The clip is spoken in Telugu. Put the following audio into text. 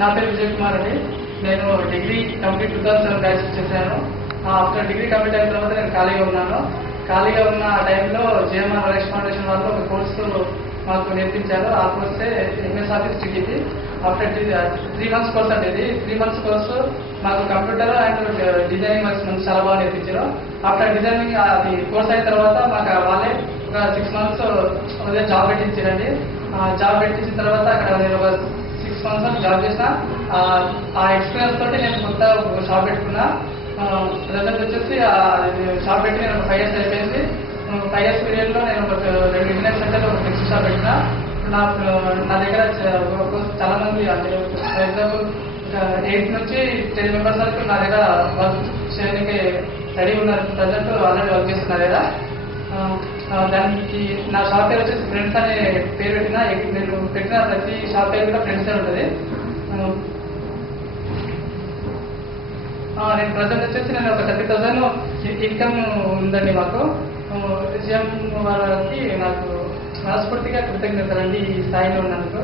నా పేరు విజయ్ కుమార్ అండి. నేను డిగ్రీ కంప్లీట్ 2007 బ్యాచ్ చేశాను. ఆఫ్టర్ డిగ్రీ కంప్లీట్ అయిన తర్వాత నేను ఖాళీగా ఉన్నాను. ఖాళీగా ఉన్న టైంలో జేఎంఆర్ రైస్ ఫౌండేషన్ వాళ్ళు ఒక కోర్సు మాకు నేర్పించారు. ఆ కోర్సే MS office ticket. After 3 months course అంటే ఇది 3 months కోర్సు మాకు కంప్యూటర్ అండ్ డిజైనింగ్ వర్క్స్ నుంచి చాలా బాగా నేర్పించారు. ఆఫ్టర్ డిజైనింగ్ అది కోర్స్ అయిన తర్వాత మాకు వాళ్ళే ఒక 6 months జాబ్ పెట్టించారండి. జాబ్ పెట్టించిన తర్వాత అక్కడ నేను ఒక 6 months జాబ్ చేసిన. ఆ ఎక్స్పీరియన్స్ తోటి నేను కొత్త షాప్ పెట్టుకున్నా. ప్రజెంట్ వచ్చేసి షాప్ పెట్టి నేను 5 years అయిపోయింది. 5 years పీరియడ్లో నేను ఒక 2 ఇంటర్నెట్ సెంటర్లో ఒక ఫ్లెక్సీ షాప్ పెట్టిన. నా దగ్గర చాలా మంది అంటే ఫర్ ఎగ్జాంపుల్ 8 నుంచి 10 members వరకు నా దగ్గర వర్క్ చేయడానికి రెడీ ఉన్నారు. ప్రజెంట్ ఆల్రెడీ వర్క్ చేస్తున్నారు కదా. దానికి నా షాప్ పేరు వచ్చేసి ఫ్రెండ్స్ అనే పేరు పెట్టిన. నేను పెట్టిన ప్రతి షాప్ పేరు కూడా ఫ్రెండ్స్ అని ఉంటుంది. నేను ప్రజెంట్ వచ్చేసి నేను ఒక 30,000 ఇన్కమ్ ఉందండి మాకు. విజయం వాళ్ళకి నాకు మనస్ఫూర్తిగా కృతజ్ఞతలండి ఈ స్థాయిలో ఉన్నందుకు.